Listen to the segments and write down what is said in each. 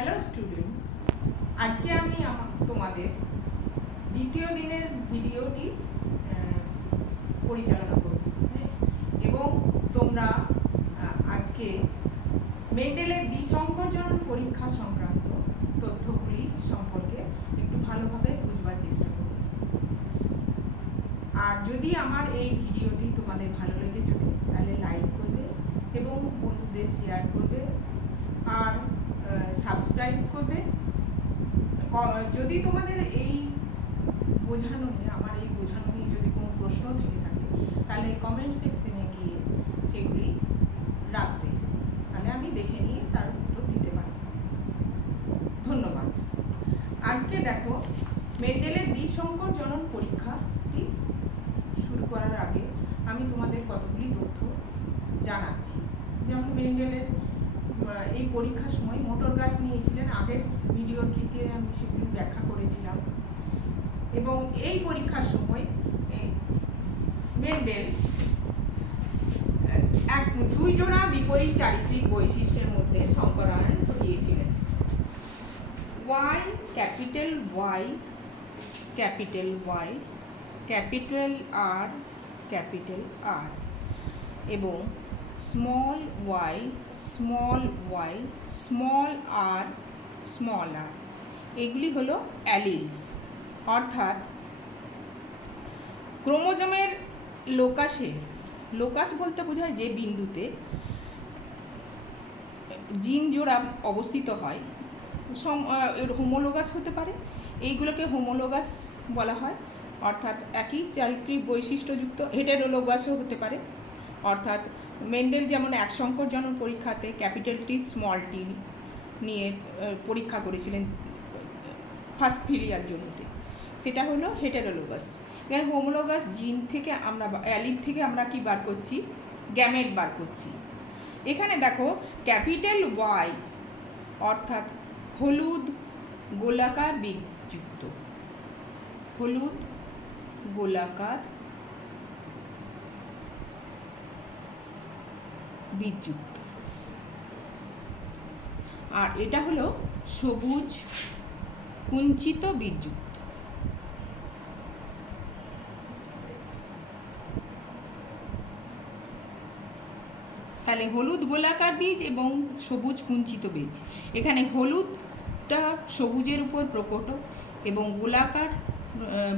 Hello students, আজকে আমি তোমাদের দ্বিতীয় দিনের ভিডিওটি পরিচালনা করব এবং তোমরা আজকে মেন্ডেলের বিসংকরজন পরীক্ষা সংক্রান্ত তথ্যগুলি সম্পর্কে একটু ভালোভাবে বুঝবার চেষ্টা করবে। আর যদি আমার এই ভিডিওটি তোমাদের ভালো লেগে থাকে তাহলে লাইক করবে এবং বন্ধুদের শেয়ার করবে আর সাবস্ক্রাইব করবে। যদি তোমাদের এই বোঝানো নিয়ে আমার এই বোঝানো নিয়ে যদি কোনো প্রশ্ন থেকে থাকে তাহলে কমেন্ট সেকশনে গিয়ে সেগুলি রাখবে, তাহলে আমি দেখে নিয়ে তার উত্তর দিতে পারি। ধন্যবাদ। আজকে দেখো, মেন্ডেলের বিসংকরজন পরীক্ষাটি শুরু করার আগে আমি তোমাদের কতগুলি তথ্য জানাচ্ছি। যেমন মেন্ডেলের এই পরীক্ষার সময় মোটর গাছ নিয়েছিলেন, আগের ভিডিওটিতে আমি সেগুলি ব্যাখ্যা করেছিলাম। এবং এই পরীক্ষার সময় মেন্ডেল দুই জোড়া বিপরীত চারিত্রিক বৈশিষ্ট্যের মধ্যে সংকরায়ন ঘটিয়েছিলেন। Y capital Y capital Y capital R capital R এবং small Y small Y small R small R, এগুলি হলো অ্যালিল, অর্থাৎ ক্রোমোজোমের লোকাসে, লোকাস বলতে বোঝায় যে বিন্দুতে জিন জোড়া অবস্থিত হয়, হোমোলোগাস হতে পারে, এইগুলোকে হোমোলোগাস বলা হয়। অর্থাৎ একই চারিত্রিক বৈশিষ্ট্যযুক্ত। হেটেরোলোগাসও হতে পারে, অর্থাৎ মেন্ডেল যেমন এক সংকরজন পরীক্ষাতে ক্যাপিটাল টি স্মল টি নিয়ে পরীক্ষা করেছিলেন ফার্স্ট ফিলিয়াল জন্যতে, সেটা হলো হেটেরোলোগাস। এখানে হোমোলোগাস জিন থেকে আমরা, অ্যালিল থেকে আমরা কি বার করছি? গ্যামেট বার করছি। এখানে দেখো ক্যাপিটাল ওয়াই অর্থাৎ হলুদ গোলাকার বীজযুক্ত, হলুদ গোলাকার বীজযুক্ত, আর এটা হলো সবুজ কুঞ্চিত বীজযুক্ত। তাহলে হলুদ গোলাকার বীজ এবং সবুজ কুঞ্চিত বীজ। এখানে হলুদটা সবুজের উপর প্রকট এবং গোলাকার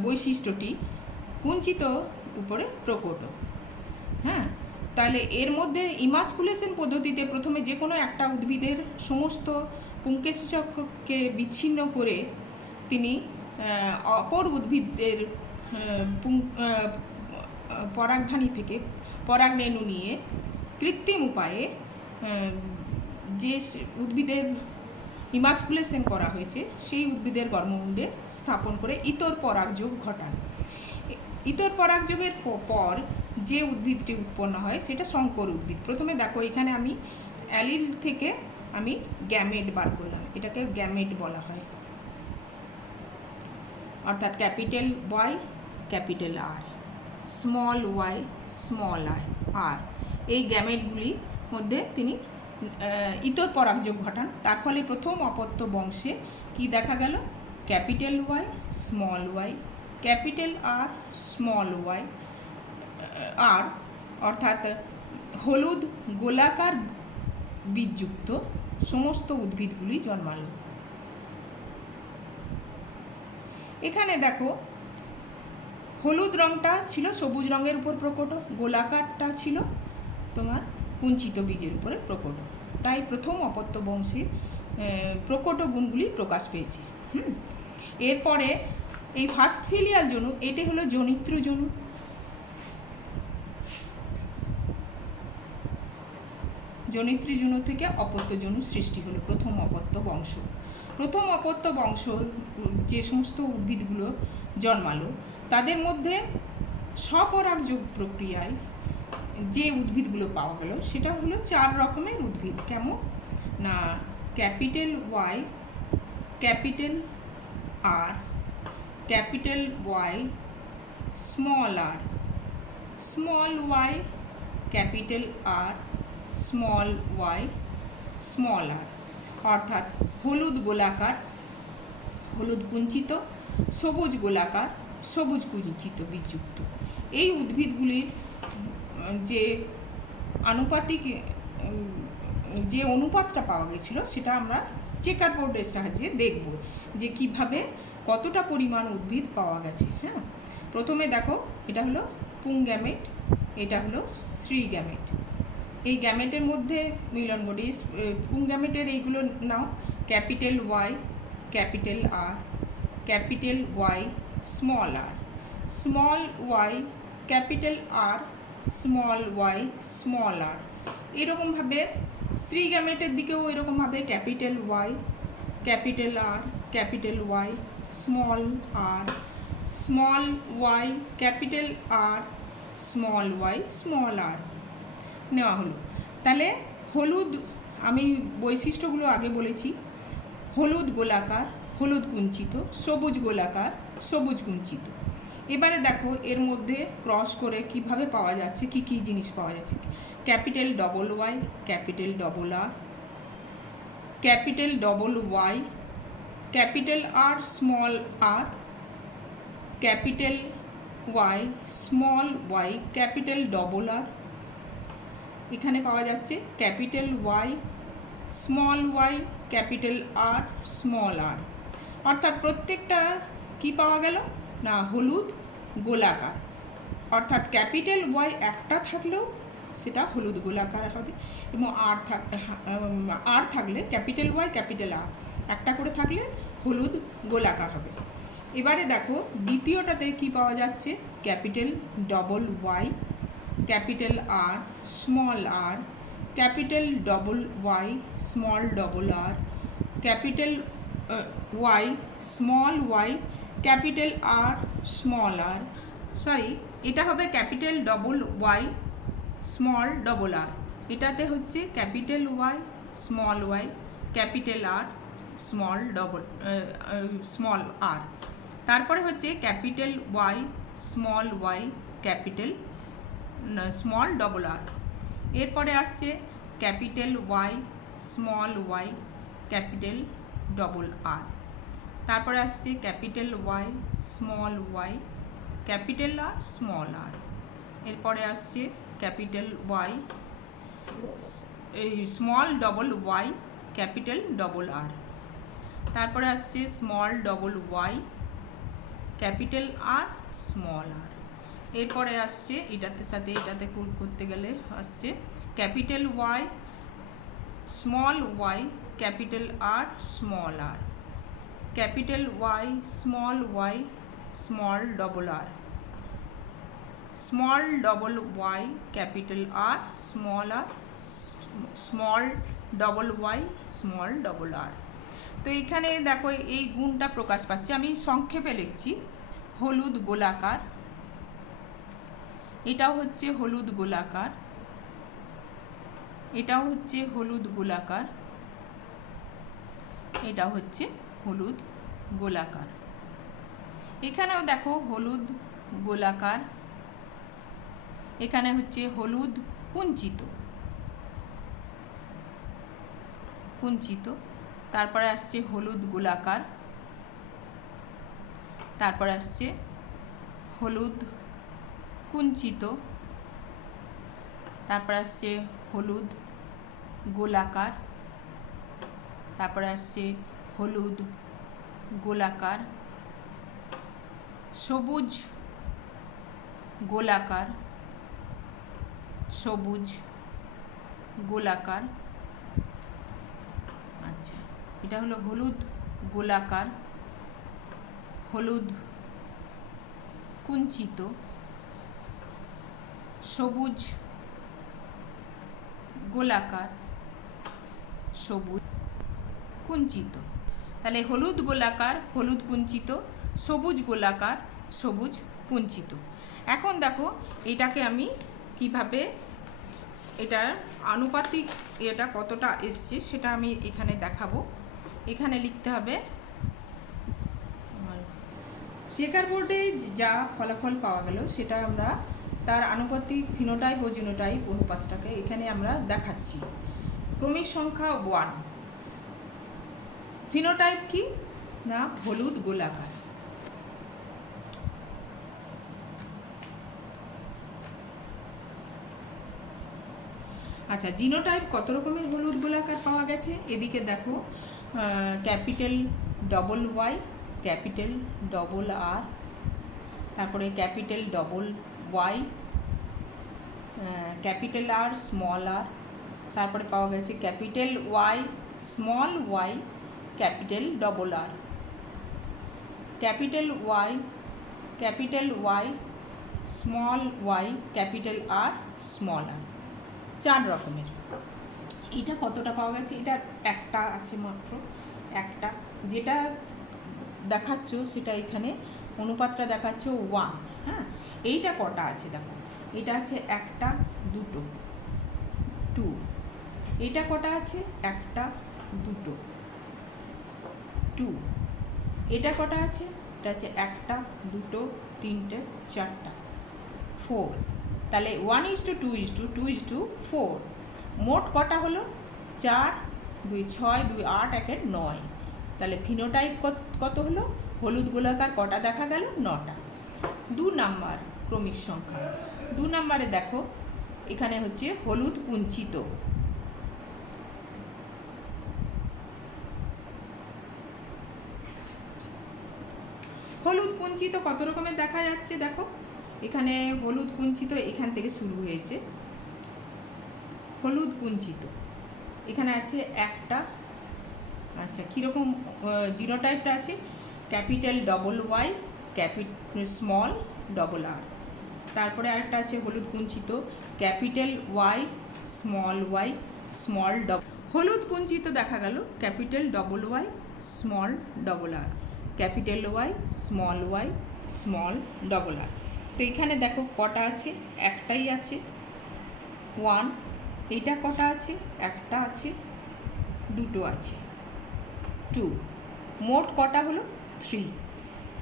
বৈশিষ্ট্যটি কুঞ্চিত উপরে প্রকট। হ্যাঁ, তাহলে এর মধ্যে ইমাসকুলেশন পদ্ধতিতে প্রথমে যে কোনো একটা উদ্ভিদের সমস্ত পুংকেশককে বিচ্ছিন্ন করে তিনি অপর উদ্ভিদের পরাগধানী থেকে পরাগরেণু নিয়ে কৃত্রিম উপায়ে যে উদ্ভিদের ইমাসকুলেশন করা হয়েছে সেই উদ্ভিদের গর্ভমুণ্ডে স্থাপন করে ইতর পরাগযোগ ঘটান। ইতর পরাগযোগের পর যে উদ্ভিদটি উৎপন্ন হয় সেটা সংকর উদ্ভিদ। প্রথমে দেখো, এখানে আমি অ্যালিল থেকে আমি গ্যামেট বার করলাম, এটাকে গ্যামেট বলা হয়। অর্থাৎ capital Y capital R, small Y small R, এই গ্যামেটগুলির মধ্যে তিনি ইতর পরাগযোগ ঘটান। তার ফলে প্রথম অপত্য বংশে কি দেখা গেল? Capital Y small Y capital R small Y R, অর্থাৎ হলুদ গোলাকার বীজযুক্ত সমস্ত উদ্ভিদগুলি জন্মালো। এখানে দেখো, হলুদ রঙটা ছিল সবুজ রঙের উপর প্রকট, গোলাকারটা ছিল তোমার কুঞ্চিত বীজের উপরে প্রকট। তাই প্রথম অপত্য বংশে প্রকট গুণগুলি প্রকাশ পেয়েছে। এরপরে এই ফার্স্ট ফিলিয়াল জনু, এটি হলো জনিত্র জনু। জনিত্রী জনু থেকে অপত্য জনু সৃষ্টি হলো, প্রথম অপত্য বংশ। প্রথম অপত্য বংশ যে সমস্ত উদ্ভিদগুলো জন্মালো তাদের মধ্যে স্বপরাগযোগ প্রক্রিয়ায় যে উদ্ভিদগুলো পাওয়া গেল সেটা হলো 4 রকমের উদ্ভিদ। কেমন না? Capital Y capital R capital Y small R, small Y capital R small Y small R, অর্থাৎ হলুদ গোলাকার, হলুদ কুঞ্চিত, সবুজ গোলাকার, সবুজ কুঞ্চিত বীজযুক্ত। এই উদ্ভিদগুলির যে আনুপাতিক যে অনুপাতটা পাওয়া গেছিল সেটা আমরা চেকার বোর্ডের সাহায্যে দেখব যে কিভাবে কতটা পরিমাণ উদ্ভিদ পাওয়া গেছে। হ্যাঁ, প্রথমে দেখো এটা হলো পুং গ্যামেট, এটা হলো স্ত্রী গ্যামেট। এই গ্যামেটের মধ্যে মিলন ঘটে। পুং গ্যামেটের এইগুলো নাও, capital Y, capital R, capital Y, small R, small Y, capital R, small Y, small R. এরকমভাবে স্ত্রী গ্যামেটের দিকেও এরকমভাবে capital Y, capital R, capital Y, small R, small Y, capital R, small Y, small R নেওয়া হলো। তাহলে হলুদ, আমি বৈশিষ্ট্যগুলো আগে বলেছি, হলুদ গোলাকার, হলুদ কুঞ্চিত, সবুজ গোলাকার, সবুজ কুঞ্চিত। এবারে দেখো এর মধ্যে ক্রস করে কিভাবে পাওয়া যাচ্ছে, কি কি জিনিস পাওয়া যাচ্ছে। Capital double Y, capital double R, capital double Y, capital R, small R, capital Y, small Y, capital double R. এখানে পাওয়া যাচ্ছে capital Y, small Y, capital R, small R. অর্থাৎ প্রত্যেকটা কি পাওয়া গেল না হলুদ গোলাকার। অর্থাৎ ক্যাপিটাল ওয়াই একটা থাকলেও সেটা হলুদ গোলাকার হবে, এবং আর থাকলে ক্যাপিটাল ওয়াই, ক্যাপিটাল আর একটা করে থাকলে হলুদ গোলাকার হবে। এবারে দেখো দ্বিতীয়টাতে কি পাওয়া যাচ্ছে, capital double Y, capital R, small R, capital double Y, small double R, capital Y, small Y, capital R, small R. Sorry, এটা হবে capital double Y, small double R. এটাতে হচ্ছে capital Y, small Y, capital R, small R. তারপরে হচ্ছে capital Y, small Y, capital small double R. এরপরে আসছে capital Y, small Y, capital double R. তারপরে আসছে capital Y, small Y, capital R, small R. এরপরে আসছে capital Y, small double Y, capital double R. তারপরে আসছে small double Y, capital R, small R. এরপরে আসছে এটাতে সাথে এটাতে করতে গেলে আসছে capital Y, small Y, capital R, small R, capital Y, small Y, small double R, small double Y, capital R, small R, small double Y, small double R. তো এখানে দেখো এই গুণটা প্রকাশ পাচ্ছে। আমি সংক্ষেপে লিখছি, হলুদ গোলাকার, এটাও হচ্ছে হলুদ গোলাকার, এটাও হচ্ছে হলুদ গোলাকার, এটা হচ্ছে হলুদ গোলাকার। এখানেও দেখো হলুদ গোলাকার, এখানে হচ্ছে হলুদ কুঞ্চিত, কুঞ্চিত, তারপরে আসছে হলুদ গোলাকার, তারপরে আসছে হলুদ কুঞ্চিত, তারপরে আসছে হলুদ গোলাকার, তারপরে আসছে হলুদ গোলাকার, সবুজ গোলাকার, সবুজ গোলাকার। আচ্ছা, এটা হলো হলুদ গোলাকার, হলুদ কুঞ্চিত, সবুজ গোলাকার, সবুজ কুঞ্চিত। তাহলে হলুদ গোলাকার, হলুদ কুঞ্চিত, সবুজ গোলাকার, সবুজ কুঞ্চিত। এখন দেখো এটাকে আমি কিভাবে, এটার আনুপাতিক এটা কতটা এসছে সেটা আমি এখানে দেখাবো। এখানে লিখতে হবে চেকার বোর্ডে যা ফলাফল পাওয়া গেল সেটা আমরা তার আনুপাতিক ফিনোটাইপ ও জিনোটাইপ অনুপাতটাকে এখানে আমরা দেখাচ্ছি। ক্রমিক সংখ্যা 1, ফিনোটাইপ কি না হলুদ গোলাকার। আচ্ছা, জিনোটাইপ কত রকমের হলুদ গোলাকার পাওয়া গেছে এদিকে দেখো, capital double Y, capital double R, তারপরে capital double Y, capital R, small R, তারপরে পাওয়া গেছে capital Y, small Y, capital double R, capital Y, capital Y, small Y, capital R, small R, 4 রকমের। এটা কতটা পাওয়া গেছে? এটা একটা আছে মাত্র, একটা, যেটা দেখাচ্ছ সেটা এখানে অনুপাতটা দেখাচ্ছ 1। হ্যাঁ, এইটা কটা আছে দেখো, এটা আছে একটা, দুটো, 2। এটা কটা আছে? একটা, দুটো, 2। এটা কটা আছে? এটা আছে একটা, দুটো, তিনটে, চারটা, 4। তাহলে 1:2:2:4। মোট কটা হলো? 4, 2 6, 2 8, 1 9। তাহলে ফিনোটাইপ কত হলো? হলুদ গোলাকার কটা দেখা গেল? 9টা। 2 নাম্বার ক্রমিক সংখ্যা। 2 নাম্বারে দেখো, এখানে হচ্ছে হলুদ কুঞ্চিত। হলুদ কুঞ্চিত কত রকমের দেখা যাচ্ছে দেখো, এখানে হলুদ কুঞ্চিত এখান থেকে শুরু হয়েছে। হলুদ কুঞ্চিত এখানে আছে একটা। আচ্ছা, কীরকম জিনোটাইপটা আছে? Capital double Y, capital small double R. তারপরে আরেকটা আছে হলুদ কুঞ্চিত, capital Y, small Y, small double. হলুদ কুঞ্চিত দেখা গেল capital double Y, small double R, capital Y, small Y, small double R. তো এখানে দেখো কটা আছে? একটাই আছে, 1। এটা কটা আছে? একটা আছে, দুটো আছে, 2। মোট কটা হলো? 3।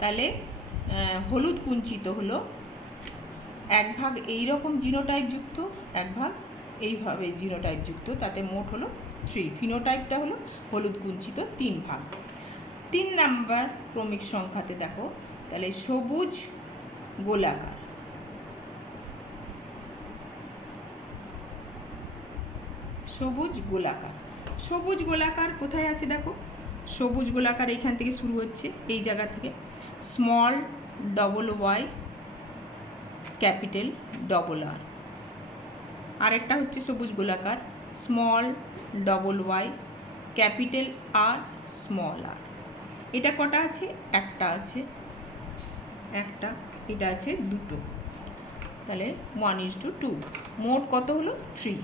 তাহলে হলুদ কুঞ্চিত হলো 1 ভাগ এইরকম জিনোটাইপ যুক্ত, 1 ভাগ এইভাবে জিনোটাইপ যুক্ত, তাতে মোট হলো 3। ফিনোটাইপটা হলো হলুদ কুঞ্চিত 3 ভাগ। 3 নাম্বার ক্রমিক সংখ্যাতে দেখো, তাহলে সবুজ গোলাকার। সবুজ গোলাকার, সবুজ গোলাকার কোথায় আছে দেখো, সবুজ গোলাকার এইখান থেকে শুরু হচ্ছে, এই জায়গা থেকে। Small double Y, capital double R. আরেকটা হচ্ছে সবুজ গোলাকার, small double Y, capital R, small R. এটা কটা আছে? একটা আছে, একটা। এটা আছে দুটো। তাহলে 1:2। মোট কত হলো? 3।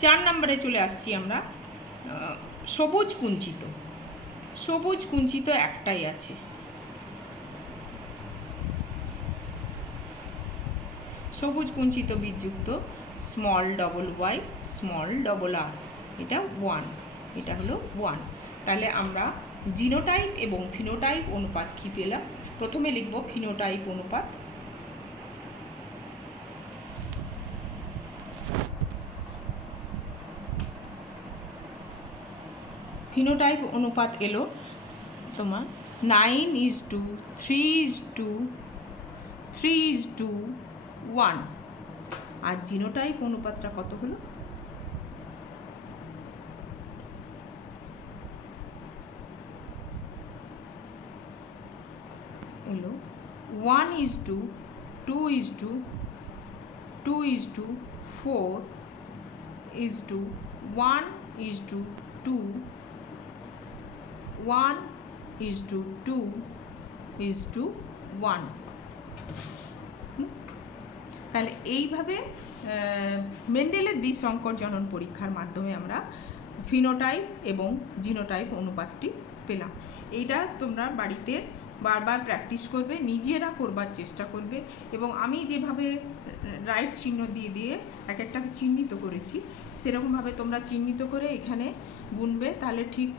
4 নম্বরে চলে আসছি আমরা, সবুজ কুঞ্চিত। সবুজ কুঞ্চিত একটাই আছে, সবুজ কুঞ্চিত বীজযুক্ত, small double Y, small double R. এটা 1, এটা হলো 1। তাহলে আমরা জিনোটাইপ এবং ফিনোটাইপ অনুপাত কী পেলাম? প্রথমে লিখব ফিনোটাইপ অনুপাত। ফিনোটাইপ অনুপাত এলো তোমার 9:3:1। আর জিনোটাইপ অনুপাতটা কত হলো? এলো 1:2:2:4:1:2 1:2:1। তাহলে এইভাবে মেন্ডেলের দ্বিসংকর জনন পরীক্ষার মাধ্যমে আমরা ফিনোটাইপ এবং জিনোটাইপ অনুপাতটি পেলাম। এইটা তোমরা বাড়িতে বারবার প্র্যাকটিস করবে, নিজেরা করবার চেষ্টা করবে, এবং আমি যেভাবে রাইট চিহ্ন দিয়ে দিয়ে এক একটাকে চিহ্নিত করেছি, সেরকমভাবে তোমরা চিহ্নিত করে এখানে গুনবে, তাহলে ঠিক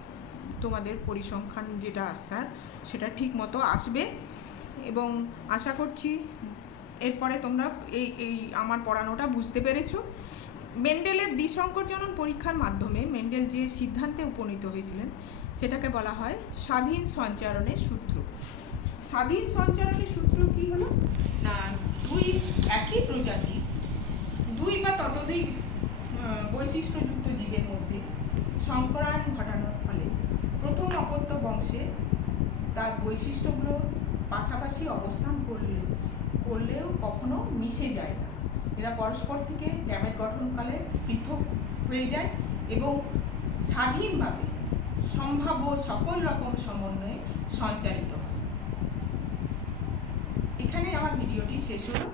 তোমাদের পরিসংখ্যান যেটা আসার সেটা ঠিক মতো আসবে। এবং আশা করছি এরপরে তোমরা এই আমার পড়ানোটা বুঝতে পেরেছো। মেন্ডেলের দ্বিসংকরজনন পরীক্ষার মাধ্যমে মেন্ডেল যে সিদ্ধান্তে উপনীত হয়েছিলেন সেটাকে বলা হয় স্বাধীন সঞ্চারণের সূত্র। স্বাধীন সঞ্চারণের সূত্র কি হলো না, দুই একই প্রজাতি দুই বা ততোধিক বৈশিষ্ট্যযুক্ত জীবের মধ্যে সংকরায়ন ঘটানোর ফলে প্রথম অপত্য বংশে তার বৈশিষ্ট্যগুলো পাশাপাশি অবস্থান করলেও কখনো মিশে যায় না। এরা পরস্পর থেকে গ্যামেট গঠনকালে পৃথক হয়ে যায় এবং স্বাধীনভাবে সম্ভাব্য সকল রকম সমন্বয়ে সঞ্চারিত হয়। এখানে আমার ভিডিওটি শেষ হলো।